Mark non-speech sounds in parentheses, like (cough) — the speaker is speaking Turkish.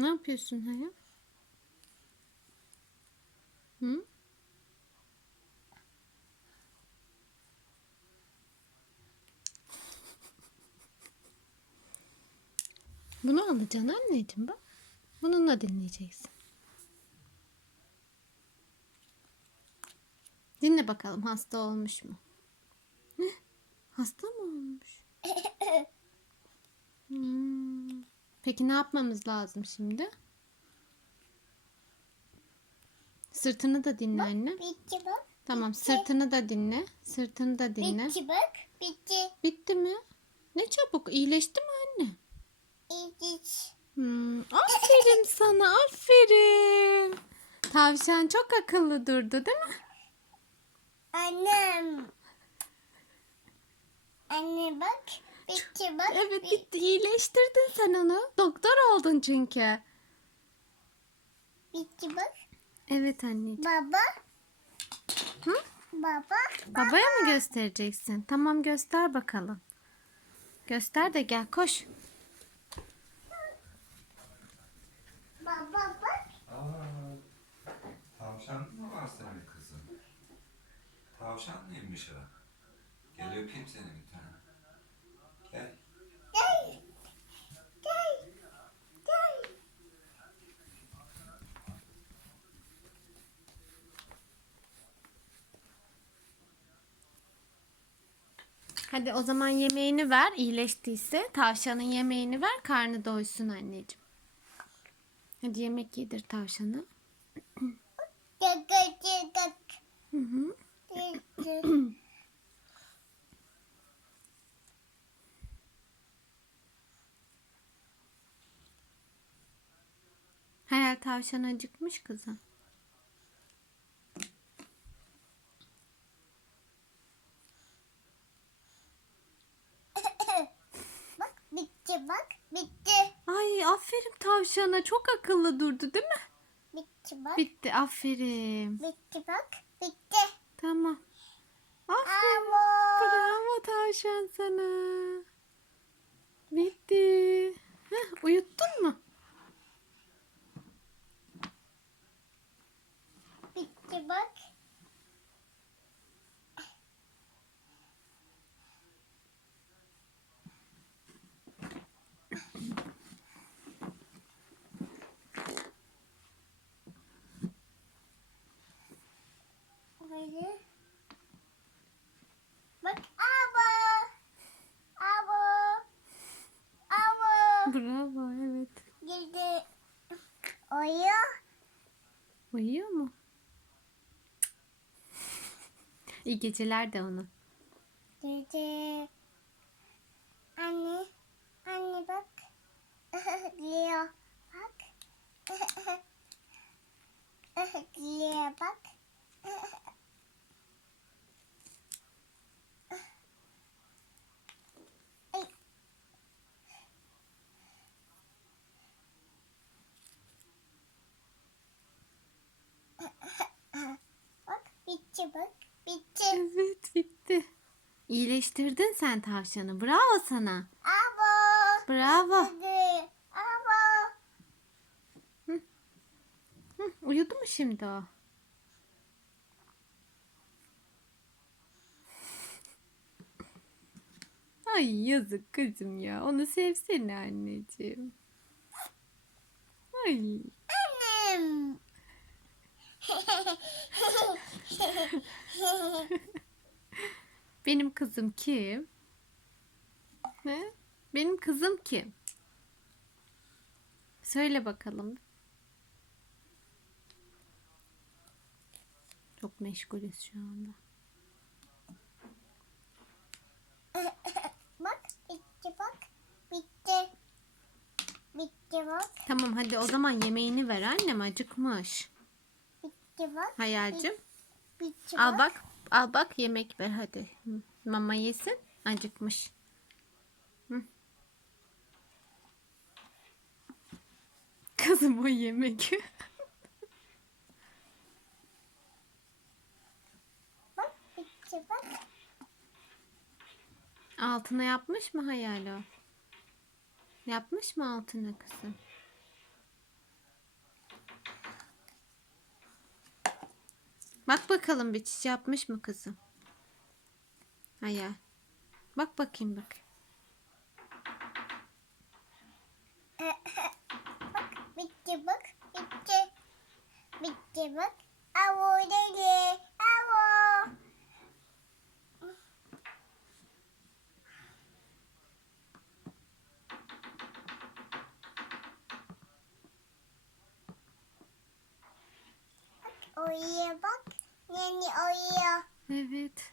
Ne yapıyorsun Haya? Hı? Bunu alacaksın anneciğim bak. Bununla dinleyeceksin. Dinle bakalım hasta olmuş mu? Ne? Hasta mı olmuş? (laughs) Hmm. Peki ne yapmamız lazım şimdi? Sırtını da dinle anne. Bitti bak. Tamam sırtını da dinle. Sırtını da dinle. Bitti bak. Bitti. Bitti mi? Ne çabuk iyileşti mi anne? İlginç. Hmm, aferin (laughs) sana aferin. Tavşan çok akıllı durdu değil mi? Annem. Anne bak. Bitti bak. Evet bitti iyileştirdin sen onu. Doktor oldun çünkü. Bitti bak. Evet anneciğim. Baba. Hı? Baba. Babaya mı göstereceksin? Tamam göster bakalım. Göster de gel koş. Baba bak. Aa, tavşan mı var senin kızım? Tavşan mıymış o? Gel öpeyim seni bir tane. Hadi o zaman yemeğini ver. İyileştiyse tavşanın yemeğini ver. Karnı doysun anneciğim. Hadi yemek yedir tavşanı. Hı hı. (clears throat) Hayal tavşan acıkmış kızım. Bak bitti bak. Bitti. Ay aferin tavşana. Çok akıllı durdu değil mi? Bitti bak. Bitti aferin. Bitti bak. Bitti. Tamam. Aferin. Bravo. Bravo tavşan sana. Bitti. Heh, uyuttun mu? Bitti bak. Böyle. Bak abo. Abo. Abo. Bravo evet. Girdi. Oyun. Uyuyor mu? İyi geceler de ona. Gece. Anne. Anne bak. Leo bak. Leo bak. Ay. Bak bitti bak. Bitti. Evet bitti. İyileştirdin sen tavşanı. Bravo sana. Abo. Bravo. Abo. Hı, uyudu mu şimdi o? (laughs) Ay yazık kızım ya. Onu sevsene anneciğim. Ay. Annem. (laughs) (laughs) (laughs) Benim kızım kim? Ne? Benim kızım kim? Söyle bakalım. Çok meşgulüz şu anda. (laughs) bak bitti bak. Bitti. Bitti bak. Tamam hadi o zaman yemeğini ver annem acıkmış. Bitti bak. Hayalcim Bitti al bak. Al bak yemek ver hadi. Mama yesin acıkmış. Hı. (laughs) Kızım o yemek. Bak bitti bak. Altına yapmış mı hayal o? Yapmış mı altına kızım? Bak bakalım bir çiş yapmış mı kızım? Ayağı. Bak bakayım bak. Bitti bak. Bitti. Bitti bak. Avo dedi. Avo. Oyuyor bak. Neni oyuyor. Evet.